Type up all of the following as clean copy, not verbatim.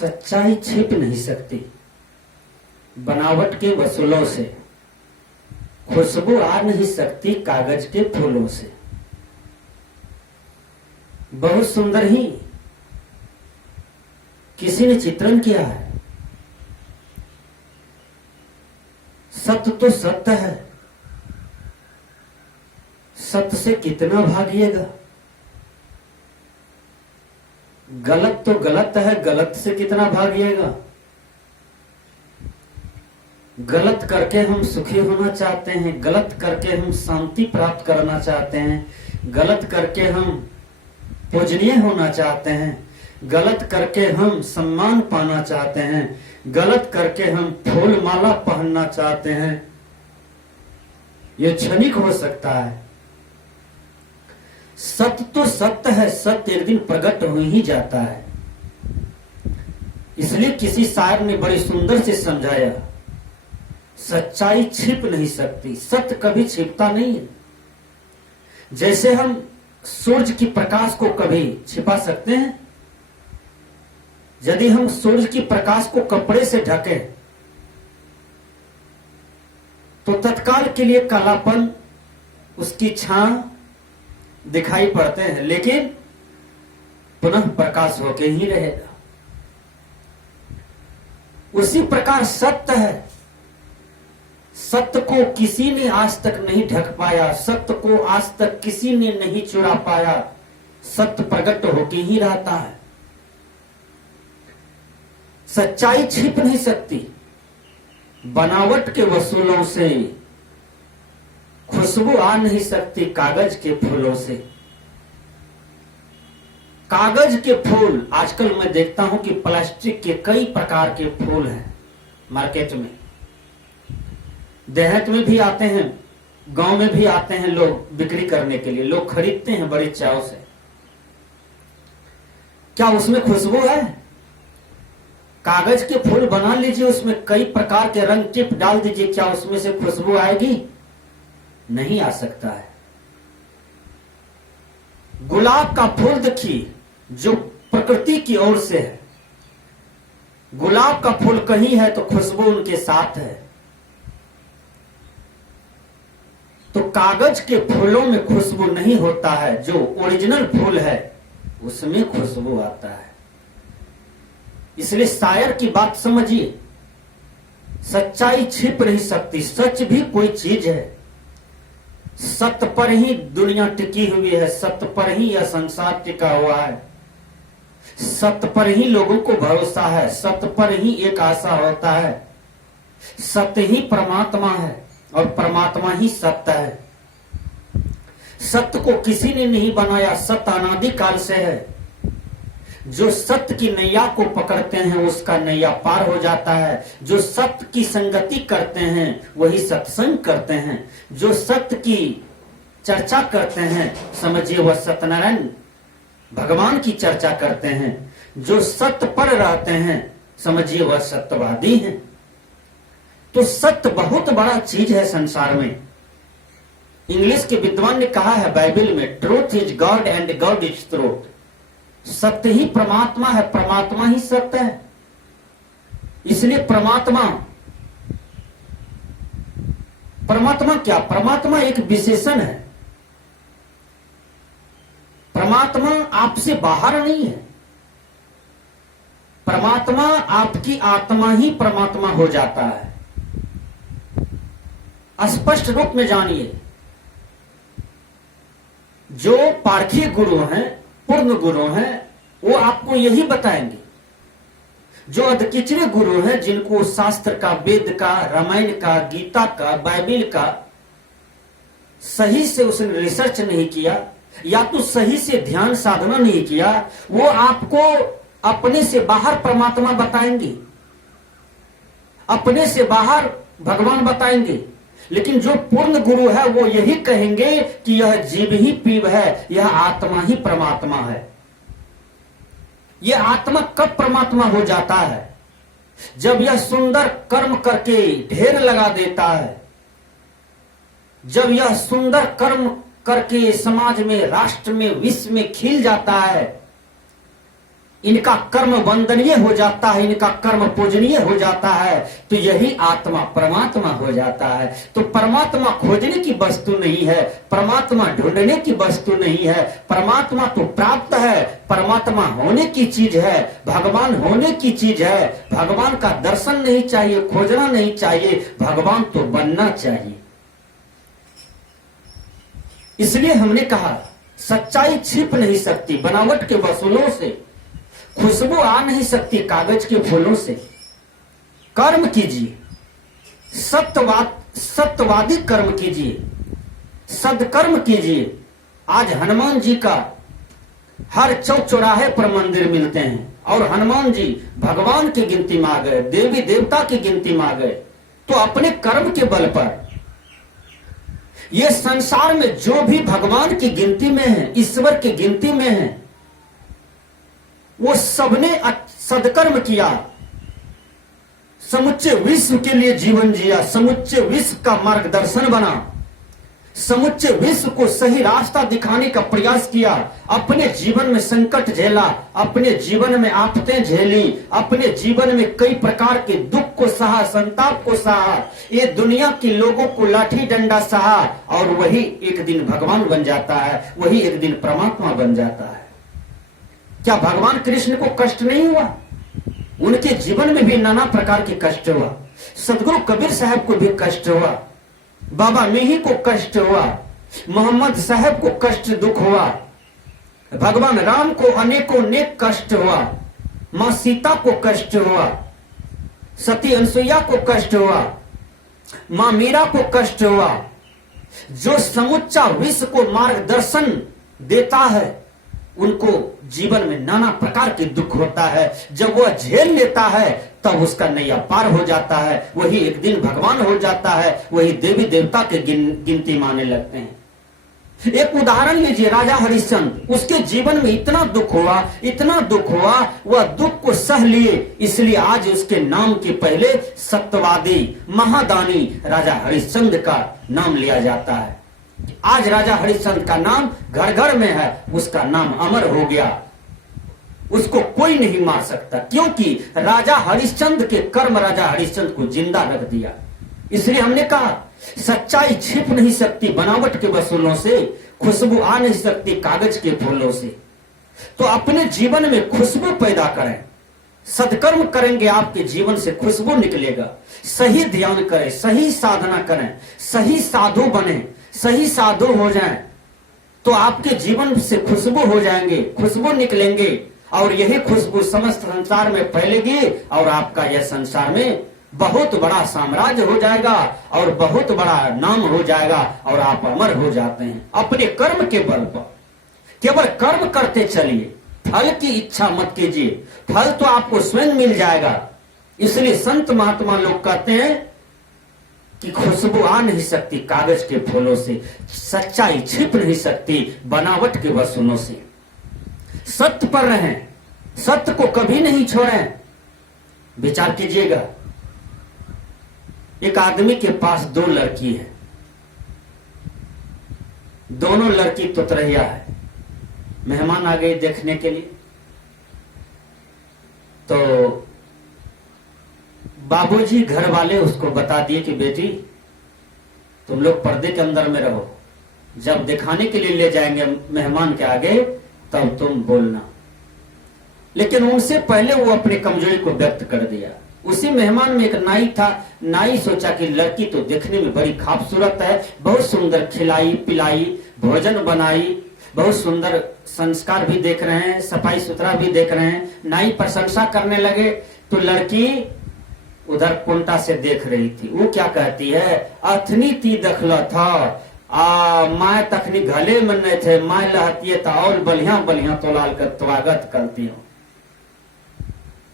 सच्चाई छिप नहीं सकती बनावट के वसूलों से, खुशबू आ नहीं सकती कागज के फूलों से। बहुत सुंदर ही किसी ने चित्रण किया है। सत्य तो सत्य है, सत्य से कितना भागिएगा। गलत तो गलत है, गलत से कितना भागिएगा। गलत करके हम सुखी होना चाहते हैं, गलत करके हम शांति प्राप्त करना चाहते हैं, गलत करके हम पूजनीय होना चाहते हैं, गलत करके हम सम्मान पाना चाहते हैं, गलत करके हम फूल माला पहनना चाहते हैं। यह क्षणिक हो सकता है। सत्य तो सत्य है, सत्य एक दिन प्रकट हो ही जाता है। इसलिए किसी शायर ने बड़ी सुंदर से समझाया, सच्चाई छिप नहीं सकती, सत्य कभी छिपता नहीं है। जैसे हम सूरज की प्रकाश को कभी छिपा सकते हैं? यदि हम सूरज की प्रकाश को कपड़े से ढकें तो तत्काल के लिए कालापन, उसकी छां दिखाई पड़ते हैं, लेकिन पुनः प्रकाश होके ही रहेगा। उसी प्रकार सत्य है, सत्य को किसी ने आज तक नहीं ढक पाया, सत्य को आज तक किसी ने नहीं चुरा पाया। सत्य प्रकट होके ही रहता है। सच्चाई छिप नहीं सकती बनावट के वसूलों से, खुशबू आ नहीं सकती कागज के फूलों से। कागज के फूल, आजकल मैं देखता हूं कि प्लास्टिक के कई प्रकार के फूल हैं मार्केट में। देहात में भी आते हैं, गांव में भी आते हैं लोग बिक्री करने के लिए, लोग खरीदते हैं बड़े चाव से। क्या उसमें खुशबू है? कागज के फूल बना लीजिए, उसमें कई प्रकार के रंग टिप डाल दीजिए, क्या उसमें से खुशबू आएगी? नहीं आ सकता है। गुलाब का फूल देखिए, जो प्रकृति की ओर से है। गुलाब का फूल कहीं है तो खुशबू उनके साथ है। तो कागज के फूलों में खुशबू नहीं होता है, जो ओरिजिनल फूल है उसमें खुशबू आता है। इसलिए शायर की बात समझिए, सच्चाई छिप नहीं सकती। सच भी कोई चीज है, सत्य पर ही दुनिया टिकी हुई है, सत्य पर ही यह संसार टिका हुआ है, सत्य पर ही लोगों को भरोसा है, सत्य पर ही एक आशा होता है। सत्य ही परमात्मा है और परमात्मा ही सत्य है। सत्य को किसी ने नहीं बनाया, सत्य अनादि काल से है। जो सत्य की नैया को पकड़ते हैं उसका नैया पार हो जाता है। जो सत्य की संगति करते हैं वही सत्संग करते हैं। जो सत्य की चर्चा करते हैं समझिए वह सत्यनारायण भगवान की चर्चा करते हैं। जो सत्य पर रहते हैं समझिए वह सत्यवादी हैं। तो सत्य बहुत बड़ा चीज है संसार में। इंग्लिश के विद्वान ने कहा है बाइबल में, truth is God and God is truth. सत्य ही परमात्मा है, परमात्मा ही सत्य है। इसलिए परमात्मा क्या? परमात्मा एक विशेषण है। परमात्मा आपसे बाहर नहीं है। परमात्मा आपकी आत्मा ही परमात्मा हो जाता है। स्पष्ट रूप में जानिए, जो पारखी गुरु हैं, पूर्ण गुरु हैं, वो आपको यही बताएंगे। जो अधकिचरे गुरु हैं, जिनको शास्त्र का, वेद का, रामायण का, गीता का, बाइबल का सही से उसने रिसर्च नहीं किया या तो सही से ध्यान साधना नहीं किया, वो आपको अपने से बाहर परमात्मा बताएंगे, अपने से बाहर भगवान बताएंगे। लेकिन जो पूर्ण गुरु है वो यही कहेंगे कि यह जीव ही पीव है, यह आत्मा ही परमात्मा है। यह आत्मा कब परमात्मा हो जाता है? जब यह सुंदर कर्म करके ढेर लगा देता है, जब यह सुंदर कर्म करके समाज में, राष्ट्र में, विश्व में खिल जाता है। इनका कर्म वंदनीय हो जाता है, इनका कर्म पूजनीय हो जाता है, तो यही आत्मा परमात्मा हो जाता है। तो परमात्मा खोजने की वस्तु नहीं है, परमात्मा ढूंढने की वस्तु नहीं है, परमात्मा तो प्राप्त है, परमात्मा होने की चीज है, भगवान होने की चीज है। भगवान का दर्शन नहीं चाहिए, खोजना नहीं चाहिए, भगवान तो बनना चाहिए। इसलिए हमने कहा सच्चाई छिप नहीं सकती बनावट के वसूलों से, खुशबू आ नहीं सकती कागज के फूलों से। कर्म कीजिए, सत्यवादी कर्म कीजिए, सदकर्म कीजिए। आज हनुमान जी का हर चौक चौराहे पर मंदिर मिलते हैं और हनुमान जी भगवान की गिनती में आ गए, देवी देवता की गिनती में आ गए। तो अपने कर्म के बल पर ये संसार में जो भी भगवान की गिनती में है, ईश्वर की गिनती में है, वो सबने सदकर्म किया, समुच्चे विश्व के लिए जीवन जिया, समुच्चे विश्व का मार्गदर्शन बना, समुच्चे विश्व को सही रास्ता दिखाने का प्रयास किया, अपने जीवन में संकट झेला, अपने जीवन में आफतें झेली, अपने जीवन में कई प्रकार के दुख को सहा, संताप को सहा, ये दुनिया के लोगों को लाठी डंडा सहा, और वही एक दिन भगवान बन जाता है, वही एक दिन परमात्मा बन जाता है। क्या भगवान कृष्ण को कष्ट नहीं हुआ? उनके जीवन में भी नाना प्रकार के कष्ट हुआ। सदगुरु कबीर साहब को भी कष्ट हुआ, बाबा मीही को कष्ट हुआ, मोहम्मद साहब को कष्ट दुख हुआ, भगवान राम को अनेकों नेक कष्ट हुआ, मां सीता को कष्ट हुआ, सती अनसुईया को कष्ट हुआ, मां मीरा को कष्ट हुआ। जो समूचा विश्व को मार्गदर्शन देता है उनको जीवन में नाना प्रकार के दुख होता है, जब वह झेल लेता है तब उसका नैया पार हो जाता है, वही एक दिन भगवान हो जाता है, वही देवी देवता के गिनती माने लगते हैं। एक उदाहरण लीजिए, राजा हरिश्चंद्र, उसके जीवन में इतना दुख हुआ, इतना दुख हुआ, वह दुख को सह लिए, इसलिए आज उसके नाम के पहले सत्यवादी महादानी राजा हरिश्चंद्र का नाम लिया जाता है। आज राजा हरिश्चंद्र का नाम घर घर में है, उसका नाम अमर हो गया, उसको कोई नहीं मार सकता, क्योंकि राजा हरिश्चंद्र के कर्म राजा हरिश्चंद्र को जिंदा रख दिया। इसलिए हमने कहा सच्चाई छिप नहीं सकती बनावट के वसूलों से, खुशबू आ नहीं सकती कागज के फूलों से। तो अपने जीवन में खुशबू पैदा करें, सदकर्म करेंगे आपके जीवन से खुशबू निकलेगा। सही ध्यान करें, सही साधना करें, सही साधु बने, सही साधु हो जाएं, तो आपके जीवन से खुशबू हो जाएंगे, खुशबू निकलेंगे, और यही खुशबू समस्त संसार में फैलेगी और आपका यह संसार में बहुत बड़ा साम्राज्य हो जाएगा और बहुत बड़ा नाम हो जाएगा और आप अमर हो जाते हैं अपने कर्म के बल पर। केवल कर्म करते चलिए, फल की इच्छा मत कीजिए, फल तो आपको स्वयं मिल जाएगा। इसलिए संत महात्मा लोग कहते हैं कि खुशबू आ नहीं सकती कागज के फूलों से, सच्चाई छिप नहीं सकती बनावट के वसूलों से। सत्य पर रहें, सत्य को कभी नहीं छोड़ें। विचार कीजिएगा, एक आदमी के पास दो लड़की है, दोनों लड़की तुतरहिया है। मेहमान आ गए देखने के लिए, तो बाबूजी घर वाले उसको बता दिए कि बेटी तुम लोग पर्दे के अंदर में रहो, जब दिखाने के लिए ले जाएंगे मेहमान के आगे तब तुम बोलना। लेकिन उनसे पहले वो अपनी कमजोरी को व्यक्त कर दिया। उसी मेहमान में एक नाई था, नाई सोचा कि लड़की तो देखने में बड़ी खूबसूरत है, बहुत सुंदर खिलाई पिलाई भोजन बनाई, बहुत सुंदर संस्कार भी देख रहे हैं, सफाई सुथरा भी देख रहे हैं। नाई प्रशंसा करने लगे तो लड़की उधर कुंटा से देख रही थी। वो क्या कहती है, अथनी ती दखला था मैं तखनी गले में नहीं थे, मैं लहती था और बलिया बलिया तो लाल कर स्वागत करती हूँ।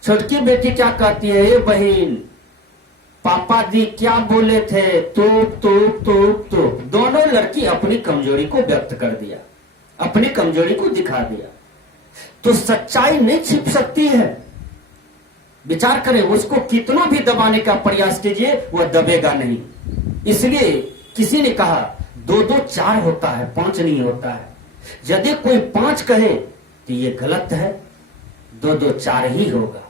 छोटकी बेटी क्या कहती है, ये बहन पापा दी क्या बोले थे, तूप तूप तूप तूप। दोनों लड़की अपनी कमजोरी को व्यक्त कर दिया, अपनी कमजोरी को दिखा दिया। तो सच्चाई नहीं छिप सकती है। विचार करें, उसको कितना भी दबाने का प्रयास कीजिए वह दबेगा नहीं। इसलिए किसी ने कहा 2-2 4 होता है, 5 नहीं होता है। यदि कोई 5 कहे तो ये गलत है, दो दो चार ही होगा।